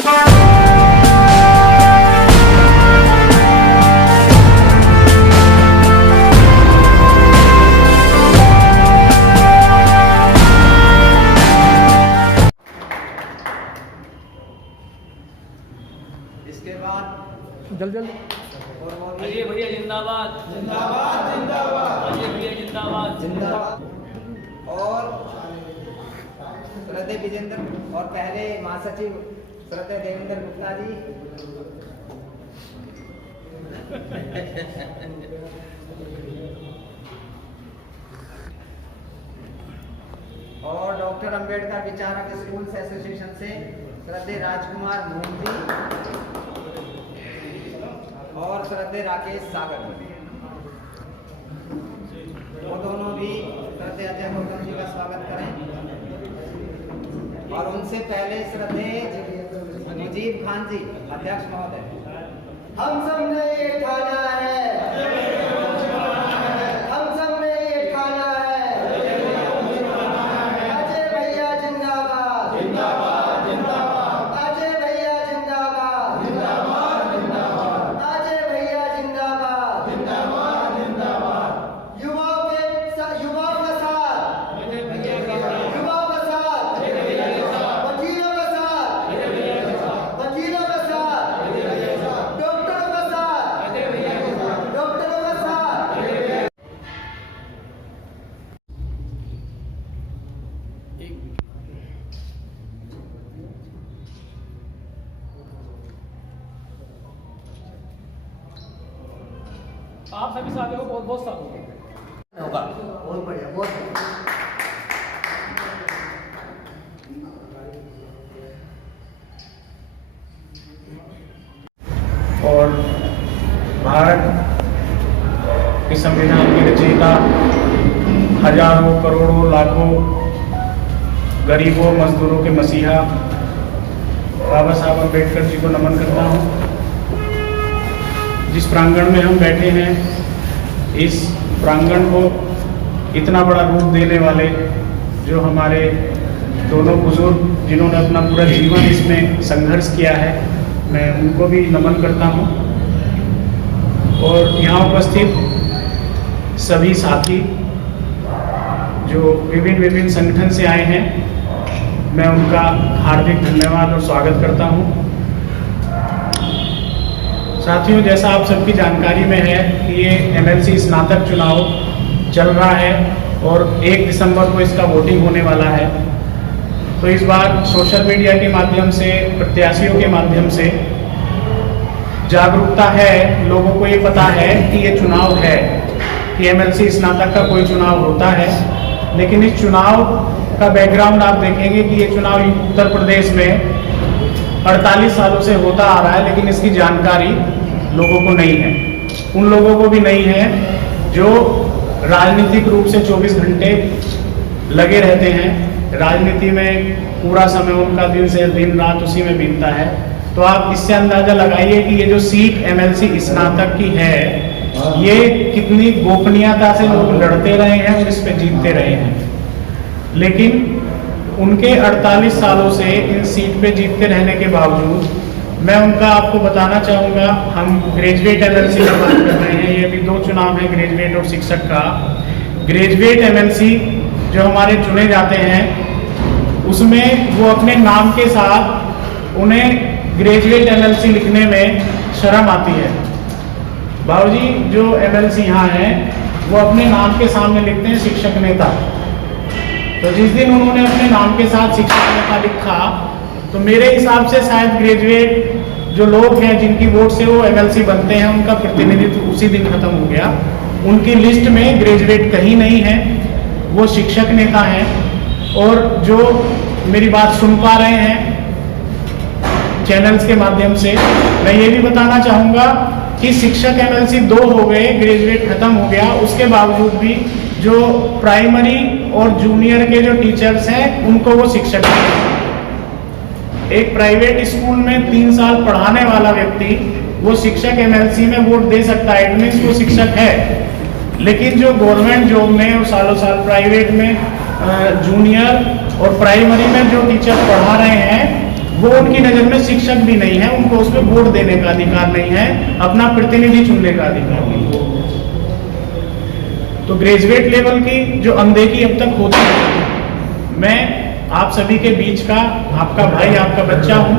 इसके बाद जल्दी अजय भैया जिंदाबाद जिंदाबाद जिंदाबाद अजय भैया जिंदाबाद जिंदाबाद। और श्रद्धेय विजेंद्र और पहले महासचिव श्रद्धेय देवेंद्र गुप्ता जी। और डॉक्टर अंबेडकर विचारक स्कूल्स एसोसिएशन से श्रद्धेय राजकुमार मोहन जी और श्रद्धेय राकेश सागर। वो दोनों भी श्रद्धेय अजय गौतम जी का स्वागत करें। और उनसे पहले श्रद्धेय मुजीब खान जी अध्यक्ष महोदय। हम सब ने ये ठाना है, हम सब ने ये ठाना है, अजय भैया जिंदाबाद जिंदाबाद जिंदाबाद, अजय भैया जिंदाबाद जिंदाबाद जिंदाबाद, अजय भैया जिंदाबाद जिंदाबाद जिंदाबाद। युवाओं का साथ, युवाओं का साथ, वकीलों का साथ, वकीलों का साथ, डॉक्टरों का साथ, डॉक्टरों का साथ। आप सभी साथियों को बहुत बहुत स्वागत होगा बहुत बढ़िया, बहुत बढ़िया। और भारत के संविधान के रचयिता, हजारों करोड़ों लाखों गरीबों मजदूरों के मसीहा बाबा साहब अम्बेडकर जी को नमन करता हूँ। जिस प्रांगण में हम बैठे हैं, इस प्रांगण को इतना बड़ा रूप देने वाले जो हमारे दोनों बुजुर्ग जिन्होंने अपना पूरा जीवन इसमें संघर्ष किया है, मैं उनको भी नमन करता हूँ। और यहाँ उपस्थित सभी साथी जो विभिन्न संगठन से आए हैं, मैं उनका हार्दिक धन्यवाद और स्वागत करता हूँ। साथियों, जैसा आप सबकी जानकारी में है कि ये एमएलसी स्नातक चुनाव चल रहा है और 1 दिसंबर को इसका वोटिंग होने वाला है। तो इस बार सोशल मीडिया के माध्यम से, प्रत्याशियों के माध्यम से जागरूकता है, लोगों को ये पता है कि ये चुनाव है, कि एमएलसी स्नातक का कोई चुनाव होता है। लेकिन इस चुनाव का बैकग्राउंड आप देखेंगे कि ये चुनाव उत्तर प्रदेश में 48 सालों से होता आ रहा है, लेकिन इसकी जानकारी लोगों को नहीं है। उन लोगों को भी नहीं है जो राजनीतिक रूप से 24 घंटे लगे रहते हैं। राजनीति में पूरा समय उनका दिन से दिन रात उसी में बीतता है। तो आप इससे अंदाजा लगाइए कि ये जो सीट एमएलसी स्नातक की है, ये कितनी गोपनीयता से लोग लड़ते रहे हैं और इस पे जीतते रहे हैं। लेकिन उनके 48 सालों से इन सीट पे जीतते रहने के बावजूद मैं उनका आपको बताना चाहूँगा। हम ग्रेजुएट एमएलसी की बात कर रहे हैं, ये भी 2 चुनाव है, ग्रेजुएट और शिक्षक का। ग्रेजुएट एमएलसी जो हमारे चुने जाते हैं, उसमें वो अपने नाम के साथ उन्हें ग्रेजुएट एमएलसी लिखने में शर्म आती है। बाबूजी जो एमएलसी यहाँ हैं, वो अपने नाम के सामने लिखते हैं शिक्षक नेता। तो जिस दिन उन्होंने अपने नाम के साथ शिक्षक नेता लिखा, तो मेरे हिसाब से शायद ग्रेजुएट जो लोग हैं जिनकी वोट से वो एमएलसी बनते हैं, उनका प्रतिनिधित्व उसी दिन खत्म हो गया। उनकी लिस्ट में ग्रेजुएट कहीं नहीं है, वो शिक्षक नेता हैं। और जो मेरी बात सुन पा रहे हैं चैनल्स के माध्यम से, मैं ये भी बताना चाहूँगा कि शिक्षक एमएलसी 2 हो गए, ग्रेजुएट खत्म हो गया, उसके बावजूद भी जो प्राइमरी और जूनियर के जो टीचर्स हैं, उनको वो शिक्षक हैं। एक प्राइवेट स्कूल में 3 साल पढ़ाने वाला व्यक्ति वो शिक्षक एमएलसी में वोट दे सकता है, इट मीन्स वो शिक्षक है। लेकिन जो गवर्नमेंट जॉब में वो सालों साल प्राइवेट में जूनियर और प्राइमरी में जो टीचर पढ़ा रहे हैं, वो उनकी नजर में शिक्षक भी नहीं है, उनको उसमें वोट देने का अधिकार नहीं है, अपना प्रतिनिधि चुनने का अधिकार नहीं है। तो ग्रेजुएट लेवल की जो अनदेखी अब तक होती है, मैं आप सभी के बीच का आपका भाई, आपका बच्चा हूं।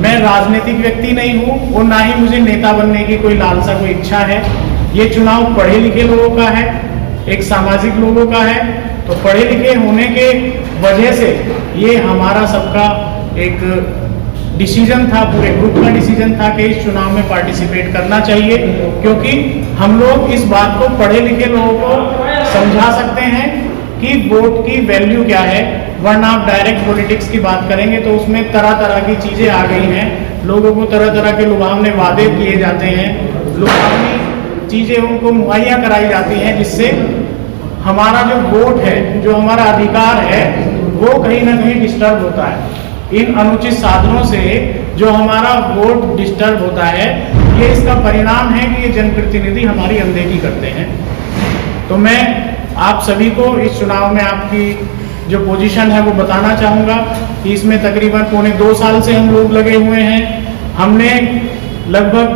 मैं राजनीतिक व्यक्ति नहीं हूं और ना ही मुझे नेता बनने की कोई लालसा, कोई इच्छा है। ये चुनाव पढ़े लिखे लोगों का है, एक सामाजिक लोगों का है। तो पढ़े लिखे होने के वजह से ये हमारा सबका एक डिसीजन था, पूरे ग्रुप का डिसीजन था कि इस चुनाव में पार्टिसिपेट करना चाहिए, क्योंकि हम लोग इस बात को पढ़े लिखे लोगों को समझा सकते हैं कि वोट की वैल्यू क्या है। वरना आप डायरेक्ट पॉलिटिक्स की बात करेंगे तो उसमें तरह तरह की चीजें आ गई हैं, लोगों को तरह तरह के लुभावने वादे किए जाते हैं, लुभावनी चीजें उनको मुहैया कराई जाती हैं, जिससे हमारा जो वोट है, जो हमारा अधिकार है, वो कहीं ना कहीं डिस्टर्ब होता है। इन अनुचित साधनों से जो हमारा वोट डिस्टर्ब होता है, ये इसका परिणाम है कि ये जनप्रतिनिधि हमारी अनदेखी करते हैं। तो मैं आप सभी को इस चुनाव में आपकी जो पोजीशन है वो बताना चाहूँगा कि इसमें तकरीबन पौने 2 साल से हम लोग लगे हुए हैं। हमने लगभग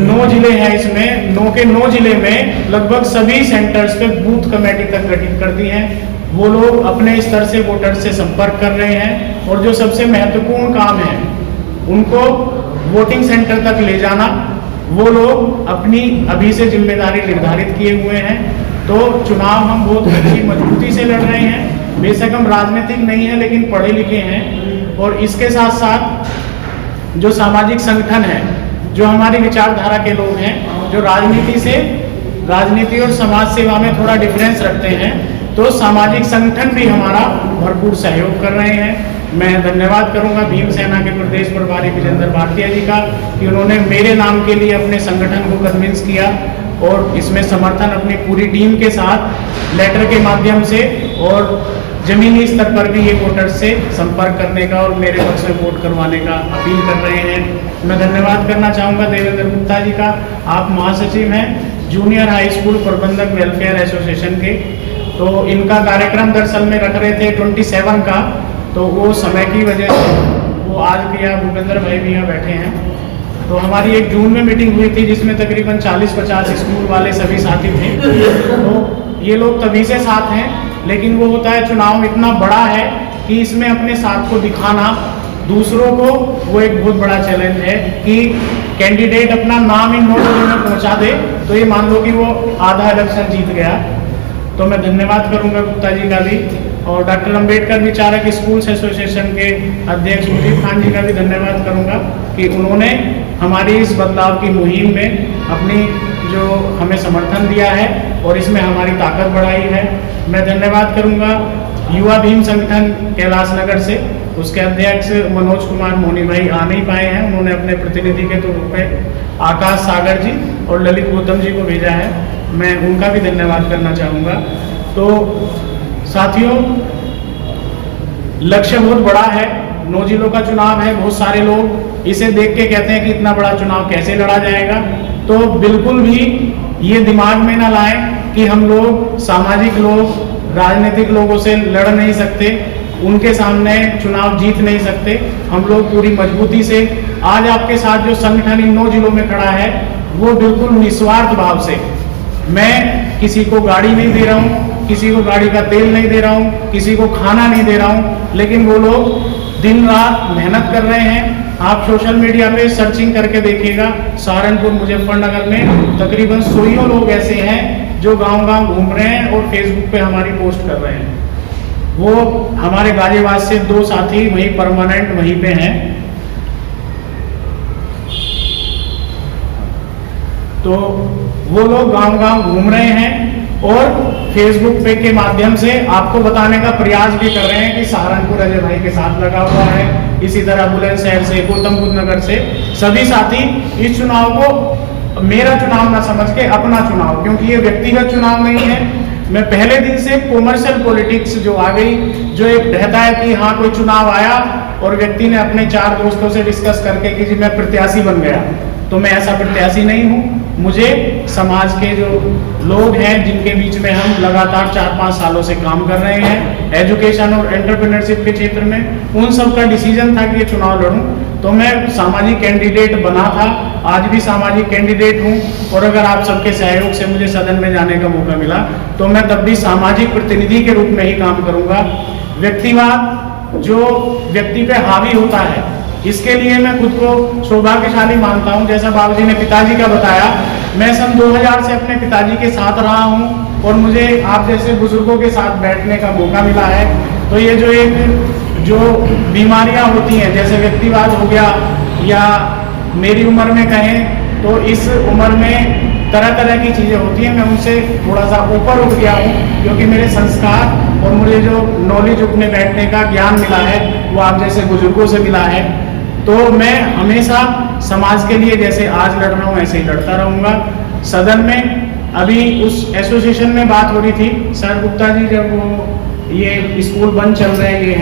9 जिले हैं, इसमें 9 के 9 जिले में लगभग सभी सेंटर्स पे बूथ कमेटी तक गठित कर दी हैं। वो लोग अपने स्तर से वोटर से संपर्क कर रहे हैं और जो सबसे महत्वपूर्ण काम है उनको वोटिंग सेंटर तक ले जाना, वो लोग अपनी अभी से जिम्मेदारी निर्धारित किए हुए हैं। तो चुनाव हम बहुत अच्छी मजबूती से लड़ रहे हैं। बेशक हम राजनीतिक नहीं है, लेकिन पढ़े लिखे हैं। और इसके साथ साथ जो सामाजिक संगठन है, जो हमारी विचारधारा के लोग हैं, जो राजनीति और समाज सेवा में थोड़ा डिफरेंस रखते हैं, तो सामाजिक संगठन भी हमारा भरपूर सहयोग कर रहे हैं। मैं धन्यवाद करूंगा भीम सेना के प्रदेश प्रभारी विजेंद्र भारतीय जी का कि उन्होंने मेरे नाम के लिए अपने संगठन को कन्विंस किया और इसमें समर्थन अपनी पूरी टीम के साथ लेटर के माध्यम से और जमीनी स्तर पर भी ये वोटर्स से संपर्क करने का और मेरे पक्ष में वोट करवाने का अपील कर रहे हैं। मैं धन्यवाद करना चाहूँगा देवेंद्र गुप्ता जी का। आप महासचिव हैं जूनियर हाई स्कूल प्रबंधक वेलफेयर एसोसिएशन के। तो इनका कार्यक्रम दरअसल में रख रहे थे 27 का, तो वो समय की वजह से वो आज भी यहाँ भूपेंद्र भाई भी यहाँ बैठे हैं। तो हमारी एक जून में मीटिंग हुई थी जिसमें तकरीबन 40-50 स्कूल वाले सभी साथी थे। तो ये लोग तभी से साथ हैं, लेकिन वो होता है चुनाव इतना बड़ा है कि इसमें अपने साथ को दिखाना दूसरों को वो एक बहुत बड़ा चैलेंज है कि कैंडिडेट अपना नाम इन नोटों में पहुंचा दे तो ये मान लो कि वो आधा इलेक्शन जीत गया। तो मैं धन्यवाद करूंगा गुप्ता जी का भी, और डॉक्टर अंबेडकर विचारक स्कूल्स एसोसिएशन के अध्यक्ष मुजीब खान जी का भी धन्यवाद करूंगा कि उन्होंने हमारी इस बदलाव की मुहिम में अपनी जो हमें समर्थन दिया है और इसमें हमारी ताकत बढ़ाई है। मैं धन्यवाद करूंगा युवा भीम संगठन कैलाश नगर से, उसके अध्यक्ष मनोज कुमार मोनी भाई आ नहीं पाए हैं, उन्होंने अपने प्रतिनिधि के तौर पे आकाश सागर जी और ललित गौतम जी को भेजा है, मैं उनका भी धन्यवाद करना चाहूँगा। तो साथियों, लक्ष्य बहुत बड़ा है, 9 जिलों का चुनाव है। बहुत सारे लोग इसे देख के कहते हैं कि इतना बड़ा चुनाव कैसे लड़ा जाएगा। तो बिल्कुल भी ये दिमाग में ना लाएं कि हम लोग सामाजिक लोग राजनीतिक लोगों से लड़ नहीं सकते, उनके सामने चुनाव जीत नहीं सकते। हम लोग पूरी मजबूती से आज आपके साथ जो संगठन इन 9 जिलों में खड़ा है वो बिल्कुल निस्वार्थ भाव से, मैं किसी को गाड़ी नहीं दे रहा हूँ, किसी को गाड़ी का तेल नहीं दे रहा हूँ, किसी को खाना नहीं दे रहा हूँ, लेकिन वो लोग दिन रात मेहनत कर रहे हैं। आप सोशल मीडिया पे सर्चिंग करके देखिएगा, सहारनपुर मुजफ्फरनगर में तकरीबन 100 लोग ऐसे हैं जो गांव-गांव घूम रहे हैं और फेसबुक पे हमारी पोस्ट कर रहे हैं। वो हमारे गाजियाबाद से 2 साथी वहीं परमानेंट वहीं पे हैं। तो वो लोग गांव-गांव घूम रहे हैं और फेसबुक पे के माध्यम से आपको बताने का प्रयास भी कर रहे हैं कि सहारनपुर अजय भाई के साथ लगा हुआ है। इसी तरह बुलंदशहर से, गौतम बुद्ध नगर से सभी साथी इस चुनाव को मेरा चुनाव ना समझ के अपना चुनाव, क्योंकि ये व्यक्तिगत चुनाव नहीं है। मैं पहले दिन से कॉमर्शियल पॉलिटिक्स जो आ गई, जो एक रहता है कि हाँ कोई चुनाव आया और व्यक्ति ने अपने 4 दोस्तों से डिस्कस करके कि जी मैं प्रत्याशी बन गया, तो मैं ऐसा प्रत्याशी नहीं हूँ। मुझे समाज के जो लोग हैं जिनके बीच में हम लगातार 4-5 सालों से काम कर रहे हैं एजुकेशन और एंटरप्रेन्योरशिप के क्षेत्र में, उन सब का डिसीजन था कि ये चुनाव लड़ूं। तो मैं सामाजिक कैंडिडेट बना था, आज भी सामाजिक कैंडिडेट हूं, और अगर आप सबके सहयोग से मुझे सदन में जाने का मौका मिला तो मैं तब भी सामाजिक प्रतिनिधि के रूप में ही काम करूंगा। व्यक्तिवाद जो व्यक्ति पे हावी होता है, इसके लिए मैं खुद को सौभाग्यशाली मानता हूं। जैसा बाबूजी ने पिताजी का बताया, मैं सन 2000 से अपने पिताजी के साथ रहा हूं और मुझे आप जैसे बुजुर्गों के साथ बैठने का मौका मिला है। तो ये जो बीमारियां होती हैं, जैसे व्यक्तिवाद हो गया, या मेरी उम्र में कहें तो इस उम्र में तरह तरह की चीज़ें होती हैं, मैं उनसे थोड़ा सा ऊपर उठ गया हूँ, क्योंकि मेरे संस्कार और मुझे जो नॉलेज उठने बैठने का ज्ञान मिला है वो आप जैसे बुजुर्गों से मिला है। तो मैं हमेशा समाज के लिए जैसे आज लड़ रहा हूँ ऐसे ही लड़ता रहूँगा। सदन में अभी उस एसोसिएशन में बात हो रही थी, सर गुप्ता जी, जब वो ये स्कूल बंद चल रहे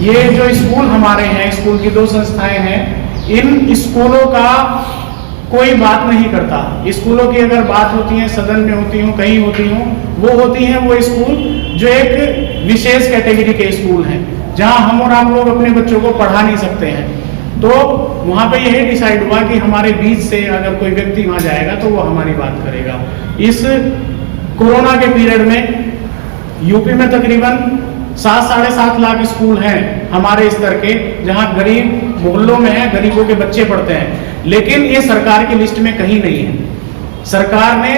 ये जो स्कूल हमारे हैं, स्कूल की 2 संस्थाएं हैं, इन स्कूलों का कोई बात नहीं करता। स्कूलों की अगर बात होती है, सदन में होती हूँ, कहीं होती हूँ, वो होती हैं वो स्कूल जो एक विशेष कैटेगरी के स्कूल हैं, जहाँ हम और आप लोग अपने बच्चों को पढ़ा नहीं सकते हैं। तो वहाँ पे यही डिसाइड हुआ कि हमारे बीच से अगर कोई व्यक्ति वहाँ जाएगा तो वो हमारी बात करेगा। इस कोरोना के पीरियड में यूपी में तकरीबन 7-7.5 लाख स्कूल हैं हमारे स्तर के, जहां गरीब मोहल्लों में है, गरीबों के बच्चे पढ़ते हैं, लेकिन ये सरकार की लिस्ट में कहीं नहीं है। सरकार ने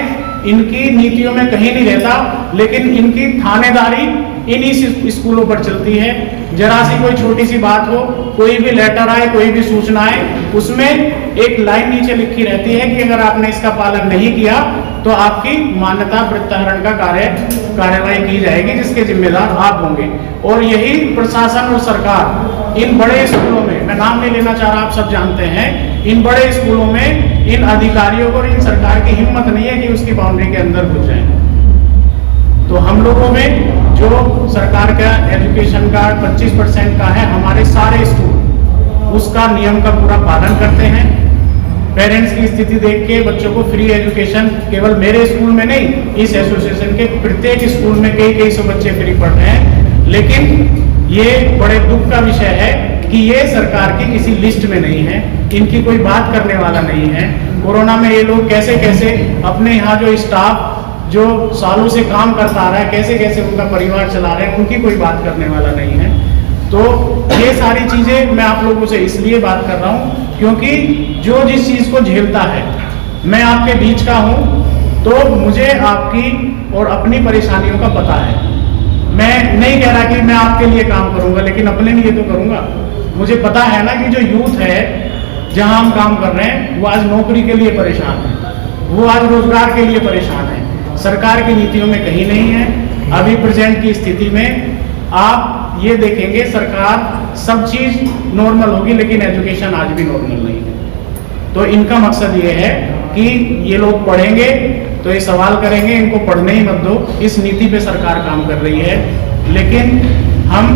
इनकी नीतियों में कहीं नहीं रहता, लेकिन इनकी थानेदारी इन्हीं स्कूलों पर चलती है। जरा सी कोई छोटी सी बात हो, कोई भी लेटर आए, कोई भी सूचना आए, उसमें एक लाइन नीचे लिखी रहती है कि अगर आपने इसका पालन नहीं किया तो आपकी मान्यता प्रत्याहरण का कार्यवाही की जाएगी, जिसके जिम्मेदार आप होंगे। और यही प्रशासन और सरकार इन बड़े स्कूलों में, मैं नाम नहीं लेना चाह रहा, आप सब जानते हैं, इन बड़े स्कूलों में इन अधिकारियों को और इन सरकार की हिम्मत नहीं है कि उसकी बाउंड्री के अंदर घुस जाए। तो हम लोगों में जो सरकार का एजुकेशन का 25% का है, हमारे सारे स्कूल उसका नियम का पूरा पालन करते हैं। पेरेंट्स की स्थिति देख के बच्चों को फ्री एजुकेशन, केवल मेरे स्कूल में नहीं, इस एसोसिएशन के प्रत्येक स्कूल में कई सौ बच्चे फ्री पढ़ रहे हैं। लेकिन ये बड़े दुख का विषय है कि ये सरकार की किसी लिस्ट में नहीं है, इनकी कोई बात करने वाला नहीं है। कोरोना में ये लोग कैसे अपने यहाँ जो स्टाफ जो सालों से काम करता आ रहा है, कैसे उनका परिवार चला रहे हैं, उनकी कोई बात करने वाला नहीं है। तो ये सारी चीजें मैं आप लोगों से इसलिए बात कर रहा हूँ क्योंकि जो जिस चीज को झेलता है, मैं आपके बीच का हूँ, तो मुझे आपकी और अपनी परेशानियों का पता है। मैं नहीं कह रहा कि मैं आपके लिए काम करूंगा, लेकिन अपने लिए तो करूंगा। मुझे पता है ना कि जो यूथ है जहां हम काम कर रहे हैं, वो आज नौकरी के लिए परेशान है, वो आज रोजगार के लिए परेशान है। सरकार की नीतियों में कहीं नहीं है। अभी प्रेजेंट की स्थिति में आप ये देखेंगे, सरकार सब चीज नॉर्मल होगी, लेकिन एजुकेशन आज भी नॉर्मल नहीं है। तो इनका मकसद ये है कि ये लोग पढ़ेंगे तो ये सवाल करेंगे, इनको पढ़ने ही मत दो। इस नीति पे सरकार काम कर रही है, लेकिन हम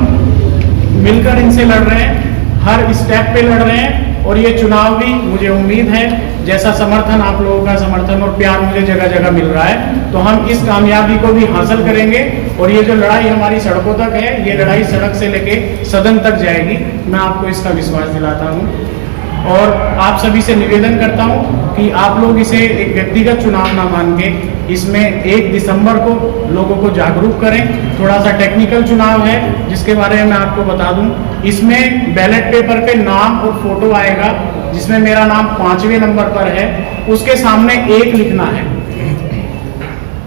मिलकर इनसे लड़ रहे हैं, हर स्टेप पे लड़ रहे हैं। और ये चुनाव भी मुझे उम्मीद है, जैसा समर्थन आप लोगों का समर्थन और प्यार मुझे जगह जगह मिल रहा है, तो हम इस कामयाबी को भी हासिल करेंगे। और ये जो लड़ाई हमारी सड़कों तक है, ये लड़ाई सड़क से लेके सदन तक जाएगी, मैं आपको इसका विश्वास दिलाता हूँ। और आप सभी से निवेदन करता हूँ कि आप लोग इसे एक व्यक्तिगत चुनाव ना मान के इसमें 1 दिसंबर को लोगों को जागरूक करें। थोड़ा सा टेक्निकल चुनाव है, जिसके बारे में मैं आपको बता दूं। इसमें बैलेट पेपर पे नाम और फोटो आएगा, जिसमें मेरा नाम 5वें नंबर पर है। उसके सामने 1 लिखना है,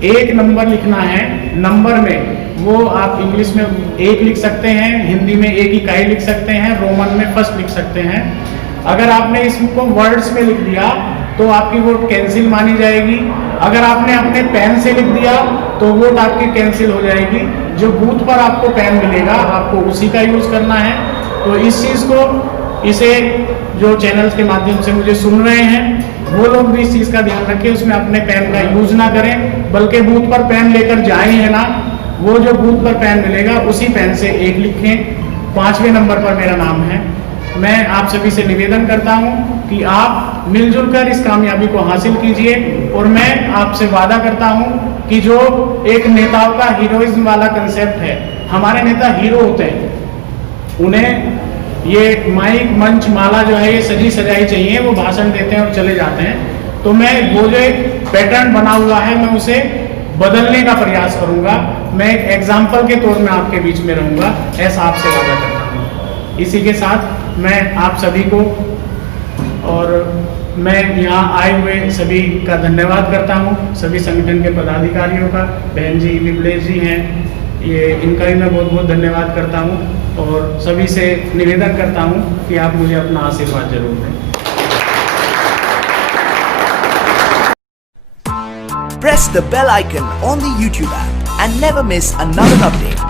1 नंबर लिखना है। नंबर में वो आप इंग्लिश में 1 लिख सकते हैं, हिंदी में 1 इकाई लिख सकते हैं, रोमन में फर्स्ट लिख सकते हैं। अगर आपने इसको वर्ड्स में लिख दिया तो आपकी वोट कैंसिल मानी जाएगी। अगर आपने अपने पेन से लिख दिया तो वोट आपकी कैंसिल हो जाएगी। जो बूथ पर आपको पेन मिलेगा आपको उसी का यूज करना है। तो इस चीज को, इसे जो चैनल्स के माध्यम से मुझे सुन रहे हैं, वो लोग भी इस चीज का ध्यान रखें, उसमें अपने पेन का यूज ना करें, बल्कि बूथ पर पेन लेकर जाए है ना, वो जो बूथ पर पेन मिलेगा उसी पेन से 1 लिखें। 5वें नंबर पर मेरा नाम है। मैं आप सभी से निवेदन करता हूं कि आप मिलजुल कर इस कामयाबी को हासिल कीजिए। और मैं आपसे वादा करता हूं कि जो एक नेताओं का हीरोइज्म वाला कंसेप्ट है, हमारे नेता हीरो होते हैं, उन्हें ये माइक मंच माला जो है ये सजी सजाई चाहिए, वो भाषण देते हैं और चले जाते हैं। तो मैं वो जो एक पैटर्न बना हुआ है मैं उसे बदलने का प्रयास करूंगा। मैं एक एग्जाम्पल के तौर में आपके बीच में रहूंगा, ऐसा आपसे वादा करता हूं। इसी के साथ मैं आप सभी को और मैं यहाँ आए हुए सभी का धन्यवाद करता हूँ। सभी संगठन के पदाधिकारियों का, बहन जी विमलेश जी हैं, ये इनका भी मैं बहुत बहुत धन्यवाद करता हूँ। और सभी से निवेदन करता हूँ कि आप मुझे अपना आशीर्वाद जरूर दें। Press the bell icon on the YouTube app and never miss another update.